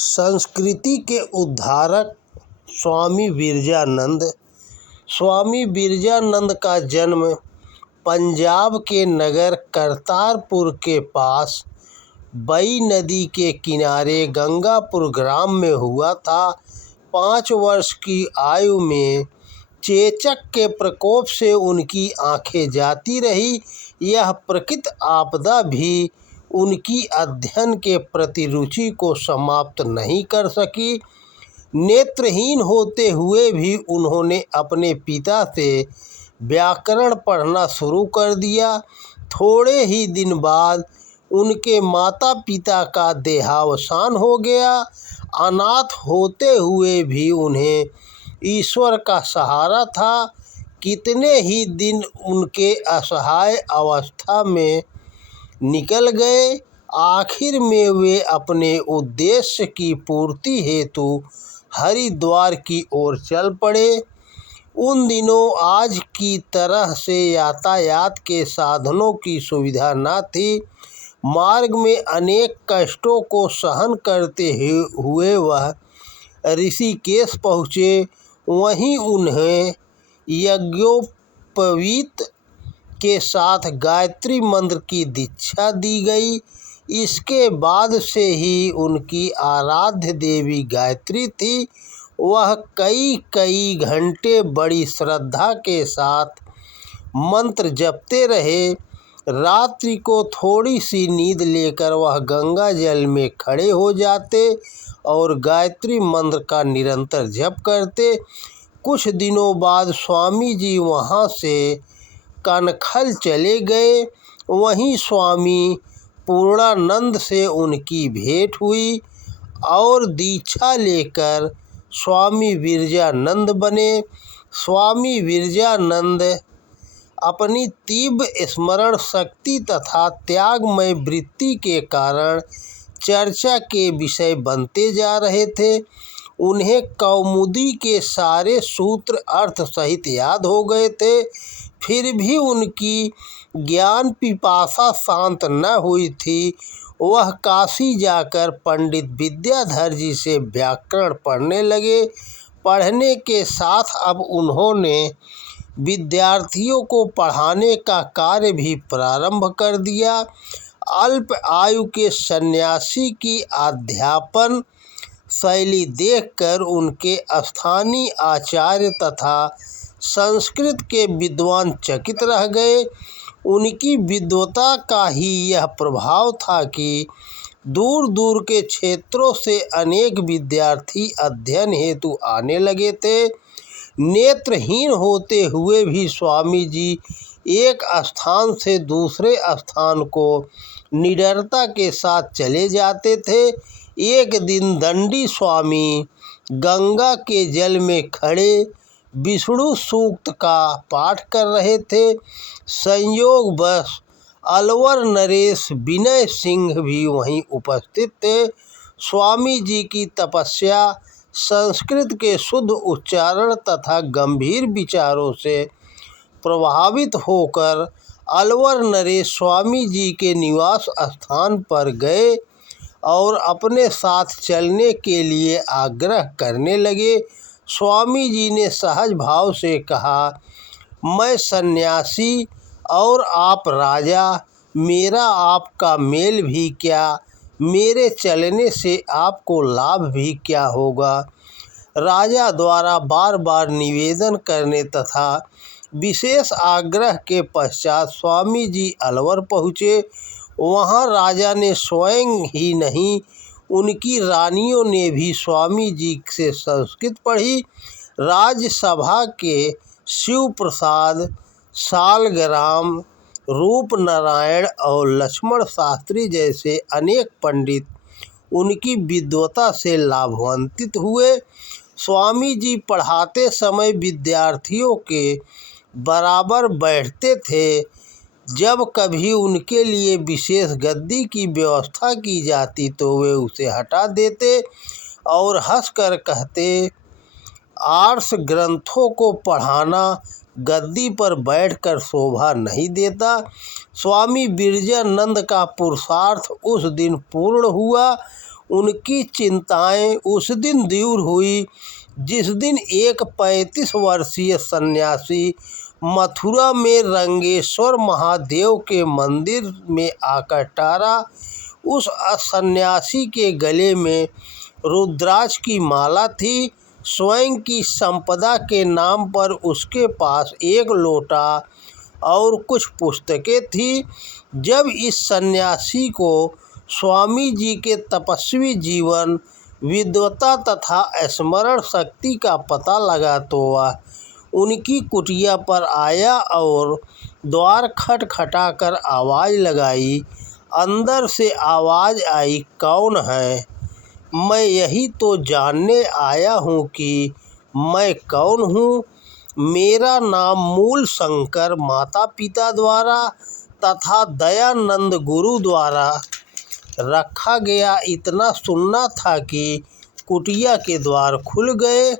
संस्कृति के उद्धारक स्वामी विरजानंद। स्वामी विरजानंद का जन्म पंजाब के नगर करतारपुर के पास बई नदी के किनारे गंगापुर ग्राम में हुआ था। 5 वर्ष की आयु में चेचक के प्रकोप से उनकी आंखें जाती रही। यह प्रकृति आपदा भी उनकी अध्ययन के प्रति रुचि को समाप्त नहीं कर सकी। नेत्रहीन होते हुए भी उन्होंने अपने पिता से व्याकरण पढ़ना शुरू कर दिया। थोड़े ही दिन बाद उनके माता पिता का देहावसान हो गया। अनाथ होते हुए भी उन्हें ईश्वर का सहारा था। कितने ही दिन उनके असहाय अवस्था में निकल गए। आखिर में वे अपने उद्देश्य की पूर्ति हेतु हरिद्वार की ओर चल पड़े। उन दिनों आज की तरह से यातायात के साधनों की सुविधा न थी। मार्ग में अनेक कष्टों को सहन करते हुए वह ऋषिकेश पहुँचे। वहीं उन्हें यज्ञोपवीत के साथ गायत्री मंत्र की दीक्षा दी गई। इसके बाद से ही उनकी आराध्य देवी गायत्री थी। वह कई घंटे बड़ी श्रद्धा के साथ मंत्र जपते रहे। रात्रि को थोड़ी सी नींद लेकर वह गंगा जल में खड़े हो जाते और गायत्री मंत्र का निरंतर जप करते। कुछ दिनों बाद स्वामी जी वहाँ से कनखल चले गए। वहीं स्वामी पूर्णानंद से उनकी भेंट हुई और दीक्षा लेकर स्वामी विरजानंद बने। स्वामी विरजानंद अपनी तीव्र स्मरण शक्ति तथा त्यागमय वृत्ति के कारण चर्चा के विषय बनते जा रहे थे। उन्हें कौमुदी के सारे सूत्र अर्थ सहित याद हो गए थे। फिर भी उनकी ज्ञान पिपासा शांत न हुई थी। वह काशी जाकर पंडित विद्याधर जी से व्याकरण पढ़ने लगे। पढ़ने के साथ अब उन्होंने विद्यार्थियों को पढ़ाने का कार्य भी प्रारंभ कर दिया। अल्प आयु के सन्यासी की अध्यापन शैली देखकर उनके स्थानीय आचार्य तथा संस्कृत के विद्वान चकित रह गए। उनकी विद्वता का ही यह प्रभाव था कि दूर दूर के क्षेत्रों से अनेक विद्यार्थी अध्ययन हेतु आने लगे थे। नेत्रहीन होते हुए भी स्वामी जी एक स्थान से दूसरे स्थान को निडरता के साथ चले जाते थे। एक दिन दंडी स्वामी गंगा के जल में खड़े विष्णु सूक्त का पाठ कर रहे थे। संयोगवश अलवर नरेश विनय सिंह भी वहीं उपस्थित थे। स्वामी जी की तपस्या, संस्कृत के शुद्ध उच्चारण तथा गंभीर विचारों से प्रभावित होकर अलवर नरेश स्वामी जी के निवास स्थान पर गए और अपने साथ चलने के लिए आग्रह करने लगे। स्वामी जी ने सहज भाव से कहा, मैं सन्यासी और आप राजा, मेरा आपका मेल भी क्या, मेरे चलने से आपको लाभ भी क्या होगा। राजा द्वारा बार बार निवेदन करने तथा विशेष आग्रह के पश्चात स्वामी जी अलवर पहुँचे। वहाँ राजा ने स्वयं ही नहीं, उनकी रानियों ने भी स्वामी जी से संस्कृत पढ़ी। राज्यसभा के शिव प्रसाद, सालग्राम, रूपनारायण और लक्ष्मण शास्त्री जैसे अनेक पंडित उनकी विद्वता से लाभान्वित हुए। स्वामी जी पढ़ाते समय विद्यार्थियों के बराबर बैठते थे। जब कभी उनके लिए विशेष गद्दी की व्यवस्था की जाती तो वे उसे हटा देते और हंसकर कहते, आर्ष ग्रंथों को पढ़ाना गद्दी पर बैठकर शोभा नहीं देता। स्वामी विरजानंद का पुरुषार्थ उस दिन पूर्ण हुआ। उनकी चिंताएं उस दिन दूर हुई जिस दिन एक 35 वर्षीय सन्यासी मथुरा में रंगेश्वर महादेव के मंदिर में आकर ठहरा। उस सन्यासी के गले में रुद्राक्ष की माला थी। स्वयं की संपदा के नाम पर उसके पास एक लोटा और कुछ पुस्तकें थी। जब इस सन्यासी को स्वामी जी के तपस्वी जीवन, विद्वता तथा स्मरण शक्ति का पता लगा तो वह उनकी कुटिया पर आया और द्वार खटखटाकर आवाज़ लगाई। अंदर से आवाज़ आई, कौन है? मैं यही तो जानने आया हूँ कि मैं कौन हूँ। मेरा नाम मूल शंकर माता पिता द्वारा तथा दयानंद गुरु द्वारा रखा गया। इतना सुनना था कि कुटिया के द्वार खुल गए।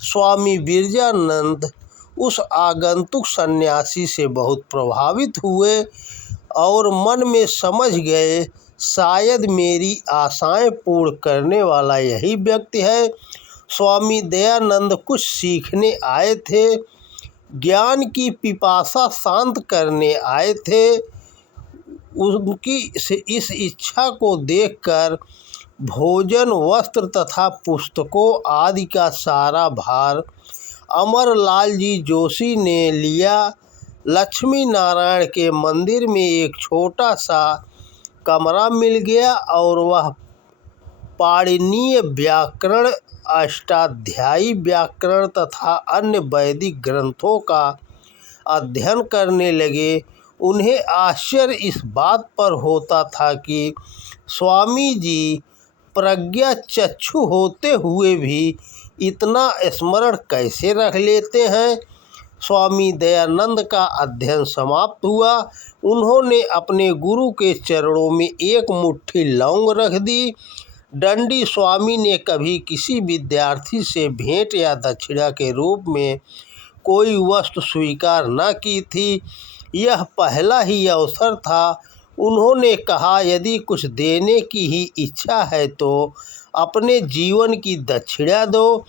स्वामी विरजानंद उस आगंतुक सन्यासी से बहुत प्रभावित हुए और मन में समझ गए, शायद मेरी आशाएं पूर्ण करने वाला यही व्यक्ति है। स्वामी दयानंद कुछ सीखने आए थे, ज्ञान की पिपासा शांत करने आए थे। उनकी इस इच्छा को देखकर भोजन, वस्त्र तथा पुस्तकों आदि का सारा भार अमरलाल जी जोशी ने लिया। लक्ष्मी नारायण के मंदिर में एक छोटा सा कमरा मिल गया और वह पाणिनीय व्याकरण, अष्टाध्यायी व्याकरण तथा अन्य वैदिक ग्रंथों का अध्ययन करने लगे। उन्हें आश्चर्य इस बात पर होता था कि स्वामी जी प्रज्ञा चक्षु होते हुए भी इतना स्मरण कैसे रख लेते हैं। स्वामी दयानंद का अध्ययन समाप्त हुआ। उन्होंने अपने गुरु के चरणों में एक मुट्ठी लौंग रख दी। दंडी स्वामी ने कभी किसी विद्यार्थी से भेंट या दक्षिणा के रूप में कोई वस्तु स्वीकार न की थी। यह पहला ही अवसर था। उन्होंने कहा, यदि कुछ देने की ही इच्छा है तो अपने जीवन की दक्षिणा दो।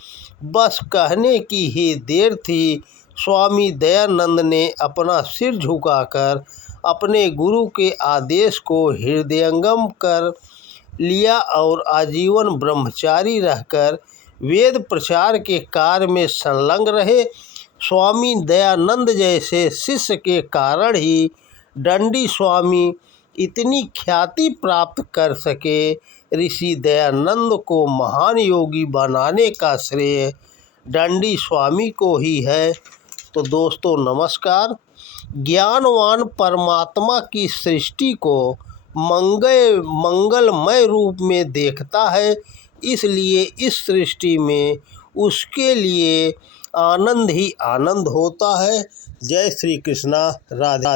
बस कहने की ही देर थी। स्वामी दयानंद ने अपना सिर झुकाकर अपने गुरु के आदेश को हृदयंगम कर लिया और आजीवन ब्रह्मचारी रहकर वेद प्रचार के कार्य में संलग्न रहे। स्वामी दयानंद जैसे शिष्य के कारण ही दंडी स्वामी इतनी ख्याति प्राप्त कर सके। ऋषि दयानंद को महान योगी बनाने का श्रेय दंडी स्वामी को ही है। तो दोस्तों नमस्कार। ज्ञानवान परमात्मा की सृष्टि को मंगलमय रूप में देखता है, इसलिए इस सृष्टि में उसके लिए आनंद ही आनंद होता है। जय श्री कृष्णा। राधे।